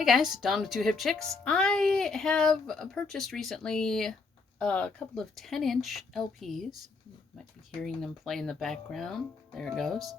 Hey guys, Dawn with Two Hip Chicks. I have purchased recently a couple of 10-inch LPs. You might be hearing them play in the background. There it goes.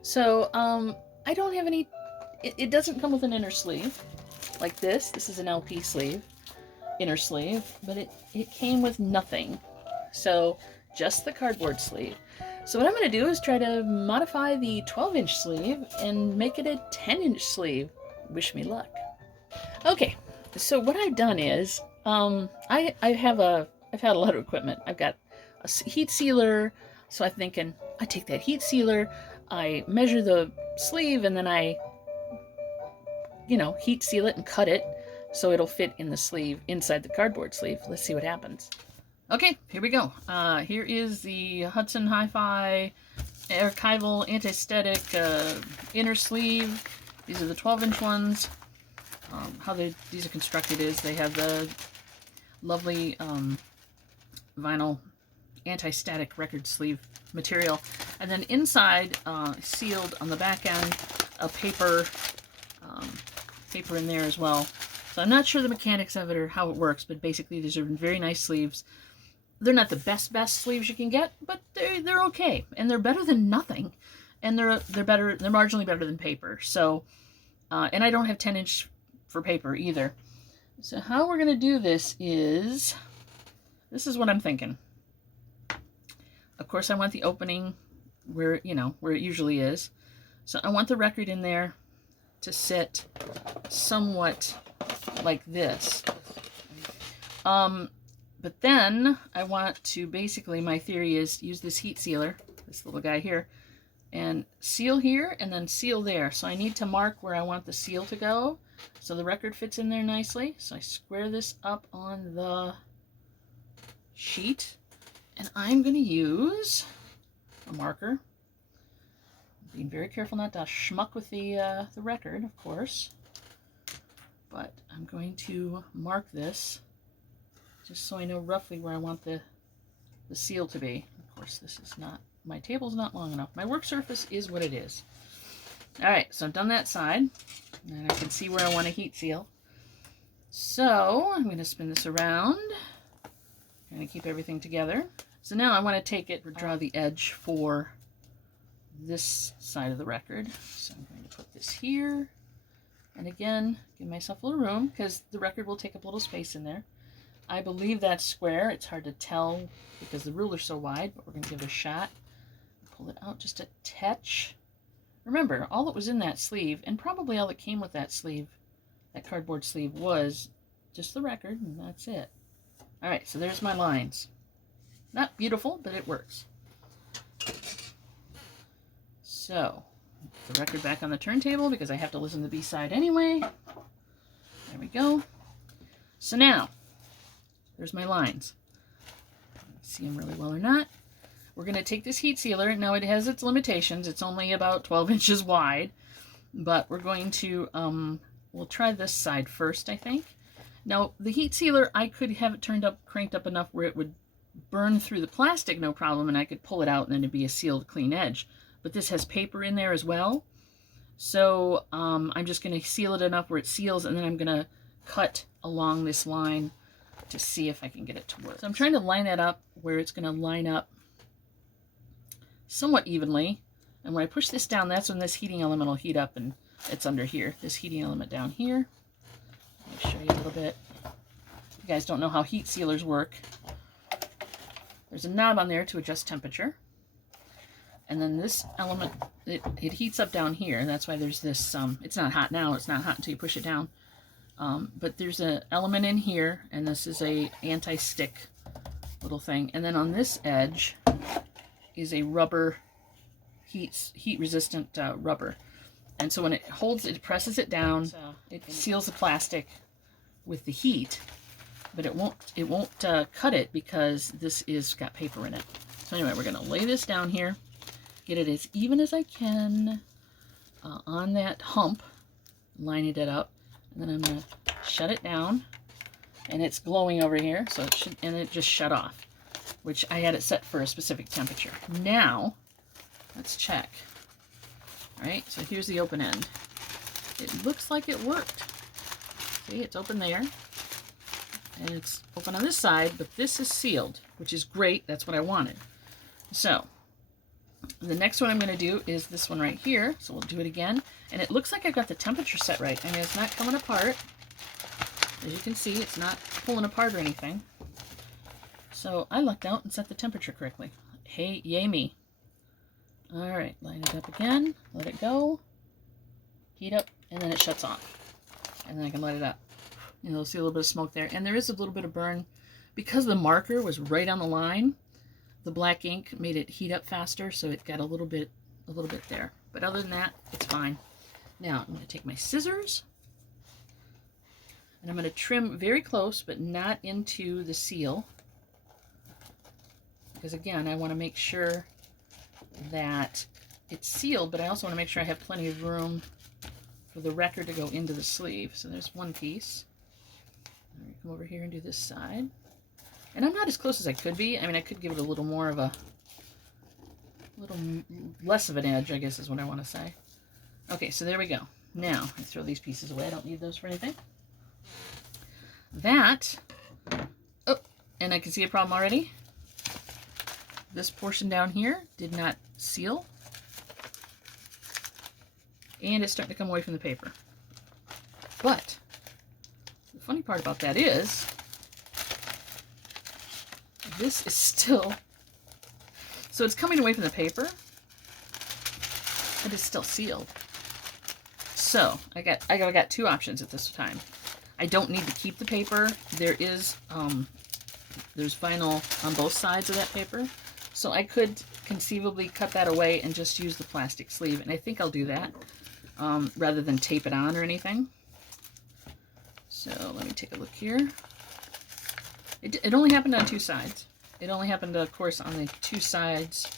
So, I don't have any, it doesn't come with an inner sleeve like this. This is an LP sleeve, inner sleeve, but it came with nothing. So, just the cardboard sleeve. So what I'm going to do is try to modify the 12-inch sleeve and make it a 10-inch sleeve. Wish me luck. Okay, so what I've done is, I've had a lot of equipment. I've got a heat sealer, so I'm thinking I take that heat sealer, I measure the sleeve, and then I, heat seal it and cut it so it'll fit in the sleeve, inside the cardboard sleeve. Let's see what happens. Okay, here we go. Here is the Hudson Hi-Fi archival anti-static inner sleeve. These are the 12-inch ones. How these are constructed is they have the lovely vinyl anti-static record sleeve material, and then inside, sealed on the back end, a paper in there as well. So I'm not sure the mechanics of it or how it works, but basically these are very nice sleeves. They're not the best sleeves you can get, but they're okay, and they're better than nothing, and they're marginally better than paper. So, and I don't have 10-inch for paper either. So how we're gonna do this is what I'm thinking. Of course, I want the opening where it usually is. So I want the record in there to sit somewhat like this. But then I want to basically, my theory is use this heat sealer, this little guy here, and seal here and then seal there. So I need to mark where I want the seal to go so the record fits in there nicely. So I square this up on the sheet, and I'm going to use a marker. Being very careful not to schmuck with the record, of course. But I'm going to mark this just so I know roughly where I want the seal to be. Of course, this is not, my table's not long enough. My work surface is what it is. All right, so I've done that side, and I can see where I want to heat seal. So I'm going to spin this around, kind of keep everything together. So now I want to take it, draw the edge for this side of the record. So I'm going to put this here, and again, give myself a little room because the record will take up a little space in there. I believe that's square. It's hard to tell because the ruler's so wide, but we're going to give it a shot. Pull it out just a touch. Remember, all that was in that sleeve, and probably all that came with that sleeve, that cardboard sleeve, was just the record, and that's it. All right, so there's my lines. Not beautiful, but it works. So, put the record back on the turntable because I have to listen to the B-side anyway. There we go. So now, there's my lines. See them really well or not. We're going to take this heat sealer. Now it has its limitations. It's only about 12 inches wide, but we're going to, we'll try this side first, I think. Now the heat sealer, I could have it cranked up enough where it would burn through the plastic no problem, and I could pull it out and then it'd be a sealed clean edge. But this has paper in there as well. So I'm just going to seal it enough where it seals, and then I'm going to cut along this line to see if I can get it to work. So I'm trying to line that up where it's going to line up somewhat evenly. And when I push this down, that's when this heating element will heat up, and it's under here. This heating element down here. Let me show you a little bit. You guys don't know how heat sealers work. There's a knob on there to adjust temperature. And then this element, it heats up down here. And that's why there's this, it's not hot now. It's not hot until you push it down. But there's an element in here, and this is a anti-stick little thing. And then on this edge is a rubber, heat-resistant rubber. And so when it holds, it presses it down, it seals the plastic with the heat, but it won't cut it because this is got paper in it. So anyway, we're going to lay this down here, get it as even as I can on that hump, lining it up. And then I'm going to shut it down, and it's glowing over here, so it should, and it just shut off, which I had it set for a specific temperature. Now, let's check. All right, so here's the open end. It looks like it worked. See, it's open there. And it's open on this side, but this is sealed, which is great. That's what I wanted. So the next one I'm going to do is this one right here. So we'll do it again. And it looks like I've got the temperature set right. I mean, it's not coming apart. As you can see, it's not pulling apart or anything. So I lucked out and set the temperature correctly. Hey, yay me. All right, line it up again. Let it go. Heat up, and then it shuts off. And then I can let it up. You'll see a little bit of smoke there. And there is a little bit of burn. Because the marker was right on the line, the black ink made it heat up faster, so it got a little bit there. But other than that, it's fine. Now, I'm going to take my scissors, and I'm going to trim very close, but not into the seal. Because again, I want to make sure that it's sealed, but I also want to make sure I have plenty of room for the record to go into the sleeve. So there's one piece. Come over here and do this side. And I'm not as close as I could be. I mean, I could give it a little more of a little less of an edge, I guess is what I want to say. Okay, so there we go. Now, I throw these pieces away. I don't need those for anything. That, oh, and I can see a problem already. This portion down here did not seal. And it's starting to come away from the paper. But the funny part about that is this is still, so it's coming away from the paper, but it's still sealed. So I got two options at this time. I don't need to keep the paper. There is there's vinyl on both sides of that paper. So I could conceivably cut that away and just use the plastic sleeve. And I think I'll do that rather than tape it on or anything. So let me take a look here. It only happened on two sides. It only happened, of course, on the two sides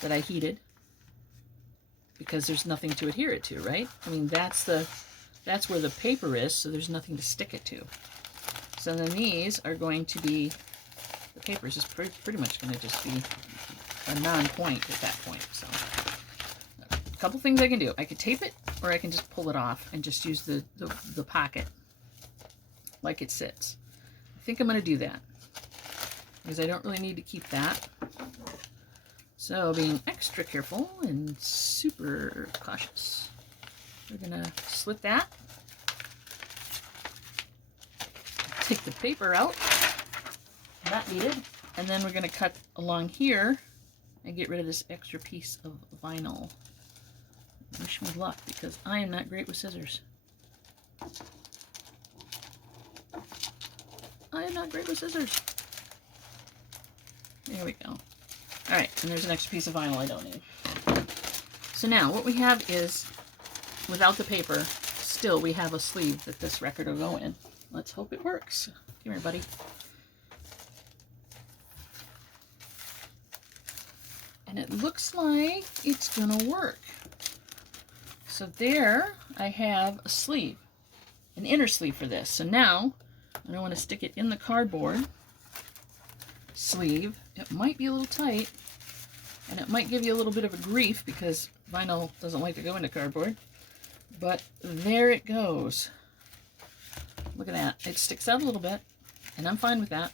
that I heated. Because there's nothing to adhere it to, right? I mean, that's where the paper is, so there's nothing to stick it to. So then these are going to be, the paper is just pretty much going to just be a non-point at that point. So a couple things I can do. I could tape it, or I can just pull it off and just use the pocket like it sits. I think I'm going to do that because I don't really need to keep that. So being extra careful and super cautious, we're going to slit that. Take the paper out, not needed, and then we're going to cut along here and get rid of this extra piece of vinyl. Wish me luck, because I am not great with scissors. I am not great with scissors. There we go. Alright, and there's an extra piece of vinyl I don't need. So now what we have is, without the paper, still we have a sleeve that this record will go in. Let's hope it works. Come here, buddy. And it looks like it's gonna work. So there I have a sleeve, an inner sleeve for this. So now I don't want to stick it in the cardboard sleeve. It might be a little tight, and it might give you a little bit of a grief because vinyl doesn't like to go into cardboard. But there it goes. Look at that. It sticks out a little bit, and I'm fine with that.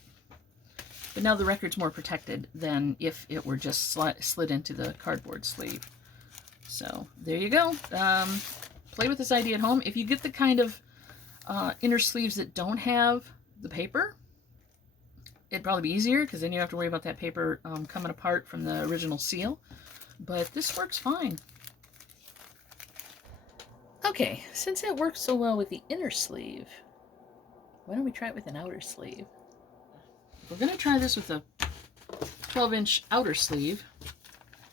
But now the record's more protected than if it were just slid into the cardboard sleeve. So there you go. Play with this idea at home. If you get the kind of inner sleeves that don't have the paper, it'd probably be easier because then you don't have to worry about that paper coming apart from the original seal. But this works fine. Okay, since it works so well with the inner sleeve, why don't we try it with an outer sleeve? We're going to try this with a 12-inch outer sleeve.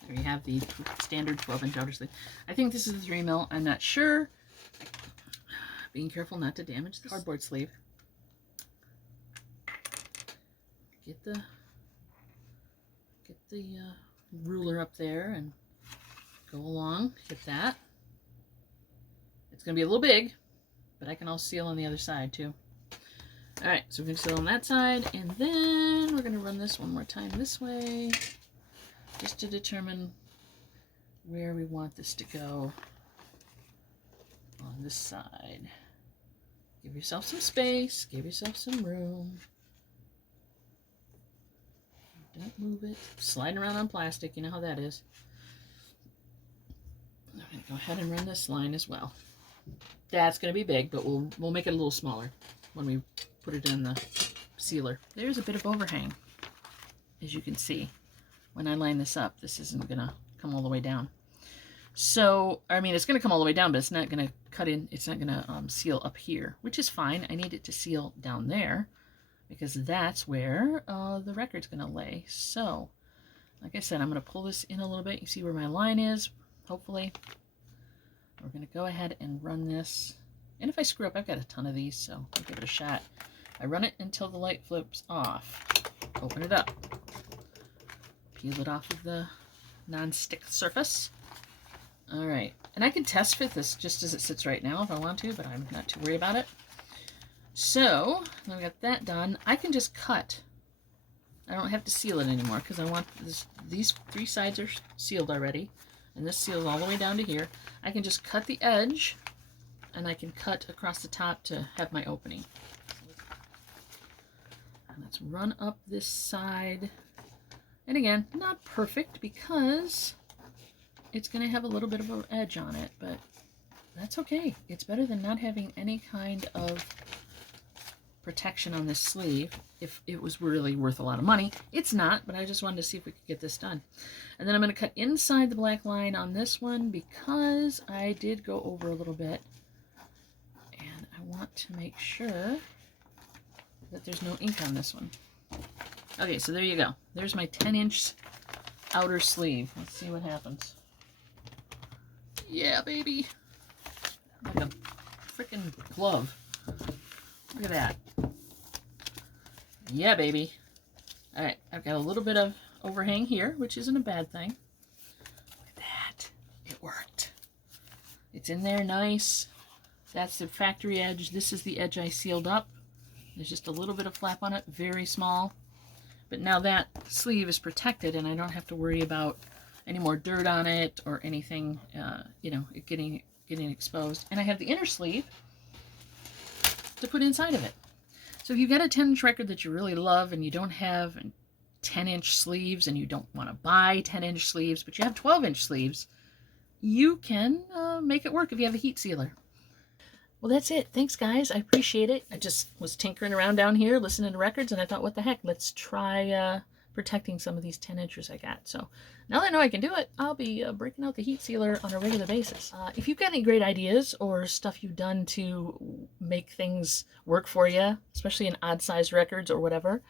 There you have the standard 12-inch outer sleeve. I think this is the 3mm. I'm not sure. Being careful not to damage the cardboard sleeve. Get the ruler up there and go along. Hit that. It's going to be a little big, but I can also seal on the other side too. Alright, so we're going to seal on that side, and then we're going to run this one more time this way, just to determine where we want this to go on this side. Give yourself some space. Give yourself some room. Don't move it. Sliding around on plastic, you know how that is. I'm going to go ahead and run this line as well. That's going to be big, but we'll make it a little smaller when we put it in the sealer. There's a bit of overhang, as you can see. When I line this up, this isn't going to come all the way down. So, I mean, it's going to come all the way down, but it's not going to cut in. It's not going to seal up here, which is fine. I need it to seal down there because that's where the record's going to lay. So, like I said, I'm going to pull this in a little bit. You see where my line is, hopefully. We're going to go ahead and run this. And if I screw up, I've got a ton of these, so I'll give it a shot. I run it until the light flips off. Open it up. Peel it off of the non-stick surface. All right. And I can test fit this just as it sits right now if I want to, but I'm not too worried about it. So, now I've got that done. I can just cut. I don't have to seal it anymore because I want this. These 3 sides are sealed already. And this seals all the way down to here. I can just cut the edge, and I can cut across the top to have my opening. And let's run up this side. And again, not perfect because it's going to have a little bit of an edge on it, but that's okay. It's better than not having any kind of protection on this sleeve if it was really worth a lot of money. It's not, but I just wanted to see if we could get this done. And then I'm going to cut inside the black line on this one because I did go over a little bit, and I want to make sure that there's no ink on this one. Okay, so there you go. There's my 10-inch outer sleeve. Let's see what happens. Yeah, baby. Like a freaking glove. Look at that. Yeah, baby. All right, I've got a little bit of overhang here, which isn't a bad thing. Look at that. It worked. It's in there nice. That's the factory edge. This is the edge I sealed up. There's just a little bit of flap on it, very small. But now that sleeve is protected and I don't have to worry about any more dirt on it or anything, you know, it getting exposed. And I have the inner sleeve to put inside of it. So if you've got a 10-inch record that you really love and you don't have 10-inch sleeves and you don't want to buy 10-inch sleeves, but you have 12-inch sleeves, you can make it work if you have a heat sealer. Well, that's it. Thanks, guys. I appreciate it. I just was tinkering around down here, listening to records, and I thought, what the heck? Let's try protecting some of these 10-inchers I got. So now that I know I can do it, I'll be breaking out the heat sealer on a regular basis. If you've got any great ideas or stuff you've done to make things work for you, especially in odd-sized records or whatever,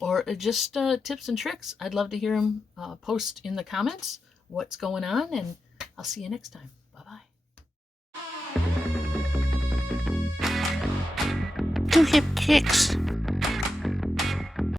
or just tips and tricks, I'd love to hear them post in the comments what's going on, and I'll see you next time. Bye-bye. 2 hip kicks.